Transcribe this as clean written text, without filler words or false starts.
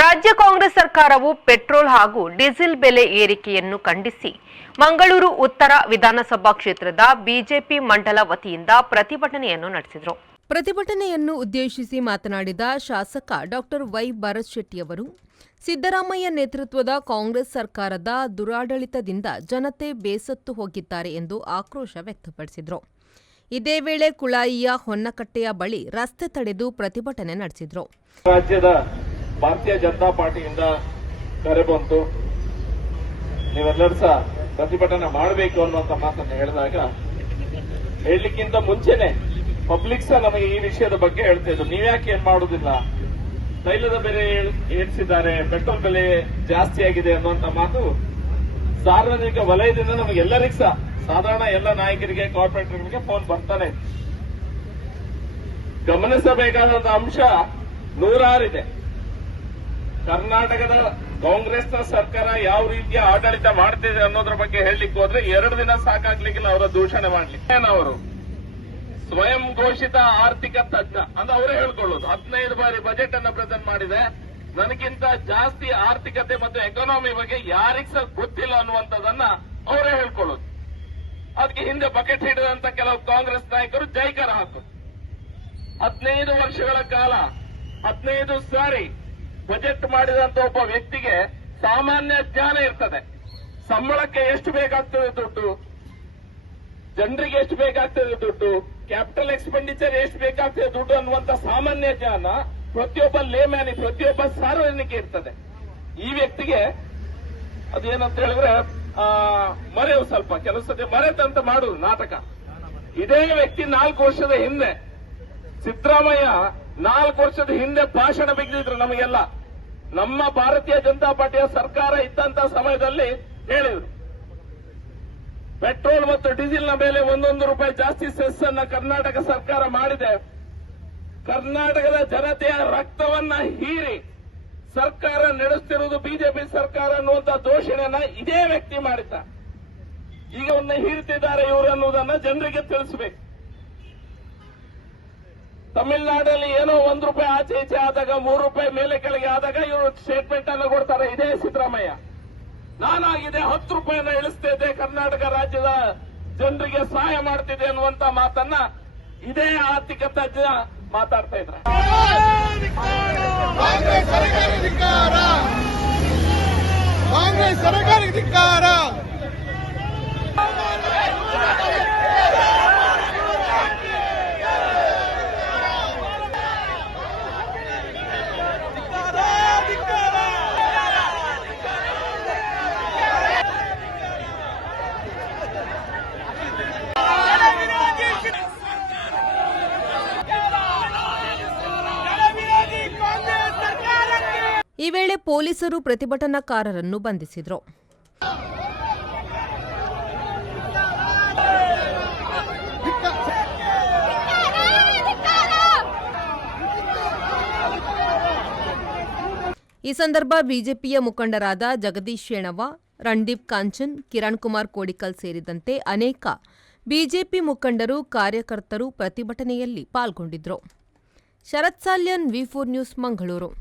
ರಾಜ್ಯ ಕಾಂಗ್ರೆಸ್ ಸರ್ಕಾರವು ಪೆಟ್ರೋಲ್ ಹಾಗೂ ಡೀಸೆಲ್ ಬೆಲೆ ಏರಿಕೆಯನ್ನು ಖಂಡಿಸಿ ಮಂಗಳೂರು ಉತ್ತರ ವಿಧಾನಸಭಾ ಕ್ಷೇತ್ರದ ಬಿಜೆಪಿ ಮಂಡಲ ವತಿಯಿಂದ ಪ್ರತಿಭಟನೆಯನ್ನು ನಡೆಸಿದರು. ಪ್ರತಿಭಟನೆಯನ್ನು ಉದ್ದೇಶಿಸಿ ಮಾತನಾಡಿದ ಶಾಸಕ ಡಾ ವೈ ಭರತ್ ಶೆಟ್ಟಿಯವರು, ಸಿದ್ದರಾಮಯ್ಯ ನೇತೃತ್ವದ ಕಾಂಗ್ರೆಸ್ ಸರ್ಕಾರದ ದುರಾಡಳಿತದಿಂದ ಜನತೆ ಬೇಸತ್ತು ಹೋಗಿದ್ದಾರೆ ಎಂದು ಆಕ್ರೋಶ ವ್ಯಕ್ತಪಡಿಸಿದರು. ಇದೇ ವೇಳೆ ಕುಳಾಯಿಯ ಹೊನ್ನಕಟ್ಟೆಯ ಬಳಿ ರಸ್ತೆ ತಡೆದು ಪ್ರತಿಭಟನೆ ನಡೆಸಿದರು. ರಾಜ್ಯದ ಭಾರತೀಯ ಜನತಾ ಪಾರ್ಟಿಯಿಂದ ಕರೆ ಬಂತು, ನೀವೆಲ್ಲರೂ ಸಹ ಪ್ರತಿಭಟನೆ ಮಾಡಬೇಕು ಅನ್ನುವಂತ ಮಾತನ್ನು ಹೇಳಿದಾಗ ಹೇಳಲಿಕ್ಕಿಂತ ಮುಂಚೆನೆ ಪಬ್ಲಿಕ್ ಸಹ ನಮಗೆ ಈ ವಿಷಯದ ಬಗ್ಗೆ ಹೇಳ್ತಾ ಇದ್ರು. ನೀವ್ಯಾಕೆ ಏನ್ ಮಾಡುದಿಲ್ಲ, ತೈಲದ ಬೆಲೆ ಏರಿಸಿದ್ದಾರೆ, ಪೆಟ್ರೋಲ್ ಬೆಲೆ ಜಾಸ್ತಿ ಆಗಿದೆ ಅನ್ನುವಂತ ಮಾತು ಸಾರ್ವಜನಿಕ ವಲಯದಿಂದ ನಮಗೆಲ್ಲರಿಗೂ ಸಹ, ಸಾಧಾರಣ ಎಲ್ಲ ನಾಯಕರಿಗೆ, ಕಾರ್ಪೊರೇಟರ್ಗಳಿಗೆ ಫೋನ್ ಬರ್ತಾನೆ. ಗಮನಿಸಬೇಕಾದಂತ ಅಂಶ ನೂರಾರಿದೆ. ಕರ್ನಾಟಕದ ಕಾಂಗ್ರೆಸ್ನ ಸರ್ಕಾರ ಯಾವ ರೀತಿಯ ಆಡಳಿತ ಮಾಡ್ತಿದೆ ಅನ್ನೋದ್ರ ಬಗ್ಗೆ ಹೇಳಲಿಕ್ಕೆ ಹೋದ್ರೆ 2 ದಿನ ಸಾಕಾಗ್ಲಿಕ್ಕಿಲ್ಲ ಅವರ ದೂಷಣೆ ಮಾಡ್ಲಿಕ್ಕೆ. ಅವರು ಸ್ವಯಂ ಘೋಷಿತ ಆರ್ಥಿಕ ತಜ್ಞ ಅಂತ ಅವರೇ ಹೇಳ್ಕೊಳ್ಳೋದು. 15 ಬಾರಿ ಬಜೆಟ್ ಅನ್ನು ಪ್ರೆಸೆಂಟ್ ಮಾಡಿದೆ. ನನಗಿಂತ ಜಾಸ್ತಿ ಆರ್ಥಿಕತೆ ಮತ್ತು ಎಕಾನಮಿ ಬಗ್ಗೆ ಯಾರಿಗ್ ಸಹ ಗೊತ್ತಿಲ್ಲ ಅನ್ನುವಂಥದ್ದನ್ನ ಅವರೇ ಹೇಳ್ಕೊಳ್ಳೋದು. ಅದಕ್ಕೆ ಹಿಂದೆ ಬಕೆಟ್ ಹಿಡಿದಂತ ಕೆಲವು ಕಾಂಗ್ರೆಸ್ ನಾಯಕರು ಜೈಕಾರ ಹಾಕೋದು. 15 ವರ್ಷಗಳ ಕಾಲ 15 ಸಾರಿ ಬಜೆಟ್ ಮಾಡಿದಂತ ಒಬ್ಬ ವ್ಯಕ್ತಿಗೆ ಸಾಮಾನ್ಯ ಜ್ಞಾನ ಇರ್ತದೆ. ಸಂಬಳಕ್ಕೆ ಎಷ್ಟು ಬೇಕಾಗ್ತದೆ ದುಡ್ಡು, ಜನರಿಗೆ ಎಷ್ಟು ಬೇಕಾಗ್ತದೆ ದುಡ್ಡು, ಕ್ಯಾಪಿಟಲ್ ಎಕ್ಸ್ಪೆಂಡಿಚರ್ ಎಷ್ಟು ಬೇಕಾಗ್ತದೆ ದುಡ್ಡು ಅನ್ನುವಂತ ಸಾಮಾನ್ಯ ಜ್ಞಾನ ಪ್ರತಿಯೊಬ್ಬ ಲೇಮ್ಯಾನಿ, ಪ್ರತಿಯೊಬ್ಬ ಸಾರ್ವಜನಿಕ ಇರ್ತದೆ. ಈ ವ್ಯಕ್ತಿಗೆ ಅದೇನಂತ ಹೇಳಿದ್ರೆ ಮರೆವು ಸ್ವಲ್ಪ, ಕೆಲವು ಸತಿ ಮರೆತಂತ ಮಾಡುದು ನಾಟಕ. ಇದೇ ವ್ಯಕ್ತಿ 4 ವರ್ಷದ ಹಿಂದೆ, ಸಿದ್ದರಾಮಯ್ಯ 4 ವರ್ಷದ ಹಿಂದೆ ಭಾಷಣ ಬಿಗಿದಿದ್ರು ನಮಗೆಲ್ಲ. ನಮ್ಮ ಭಾರತೀಯ ಜನತಾ ಪಾರ್ಟಿಯ ಸರ್ಕಾರ ಇದ್ದಂತ ಸಮಯದಲ್ಲಿ ಹೇಳಿದ್ರು, ಪೆಟ್ರೋಲ್ ಮತ್ತು ಡೀಸೆಲ್ನ ಮೇಲೆ 1 ರೂಪಾಯಿ ಜಾಸ್ತಿ ಸೆಸ್ ಅನ್ನ ಕರ್ನಾಟಕ ಸರ್ಕಾರ ಮಾಡಿದೆ. ಕರ್ನಾಟಕದ ಜನತೆಯ ರಕ್ತವನ್ನ ಹೀರಿ ಸರ್ಕಾರ ನಡೆಸುತ್ತಿರುವುದು ಬಿಜೆಪಿ ಸರ್ಕಾರ ಅನ್ನುವಂತ ದೋಷಣೆಯನ್ನ ಇದೇ ವ್ಯಕ್ತಿ ಮಾಡಿದ್ದ. ಈಗ ಹೀರುತ್ತಿದ್ದಾರೆ ಇವರು ಅನ್ನುವುದನ್ನ ಜನರಿಗೆ ತಿಳಿಸಬೇಕು. ತಮಿಳುನಾಡಲ್ಲಿ ಏನೋ 1 ರೂಪಾಯಿ ಆಚೆ ಈಚೆ ಆದಾಗ, 3 ರೂಪಾಯಿ ಮೇಲೆ ಕೆಳಗೆ ಆದಾಗ ಇವರು ಸ್ಟೇಟ್ಮೆಂಟ್ ಅನ್ನು ಕೊಡ್ತಾರೆ. ಇದೇ ಸಿದ್ದರಾಮಯ್ಯ, ನಾನಾಗಿದೆ 10 ರೂಪಾಯಿನ ಇಳಿಸ್ತಾ ಇದ್ದೆ, ಕರ್ನಾಟಕ ರಾಜ್ಯದ ಜನರಿಗೆ ಸಹಾಯ ಮಾಡ್ತಿದೆ ಅನ್ನುವಂತ ಮಾತನ್ನ ಇದೇ ಆರ್ಥಿಕ ತಜ್ಞ ಮಾತಾಡ್ತಾ ಇದ್ದಾರೆ. ಕಾಂಗ್ರೆಸ್ ಸರ್ಕಾರಕ್ಕೆ ಧಿಕ್ಕಾರ. ಈ ವೇಳೆ ಪೊಲೀಸರು ಪ್ರತಿಭಟನಾಕಾರರನ್ನು ಬಂಧಿಸಿದರು. ಈ ಸಂದರ್ಭ ಬಿಜೆಪಿಯ ಮುಖಂಡರಾದ ಜಗದೀಶ್ ಶೇಣವ, ರಣದೀಪ್ ಕಾಂಚನ್, ಕಿರಣ್ ಕುಮಾರ್ ಕೋಡಿಕಲ್ ಸೇರಿದಂತೆ ಅನೇಕ ಬಿಜೆಪಿ ಮುಖಂಡರು, ಕಾರ್ಯಕರ್ತರು ಪ್ರತಿಭಟನೆಯಲ್ಲಿ ಪಾಲ್ಗೊಂಡಿದ್ದರು. ಶರತ್ ಸಾಲ್ಯನ್, ವಿ4 ನ್ಯೂಸ್, ಮಂಗಳೂರು.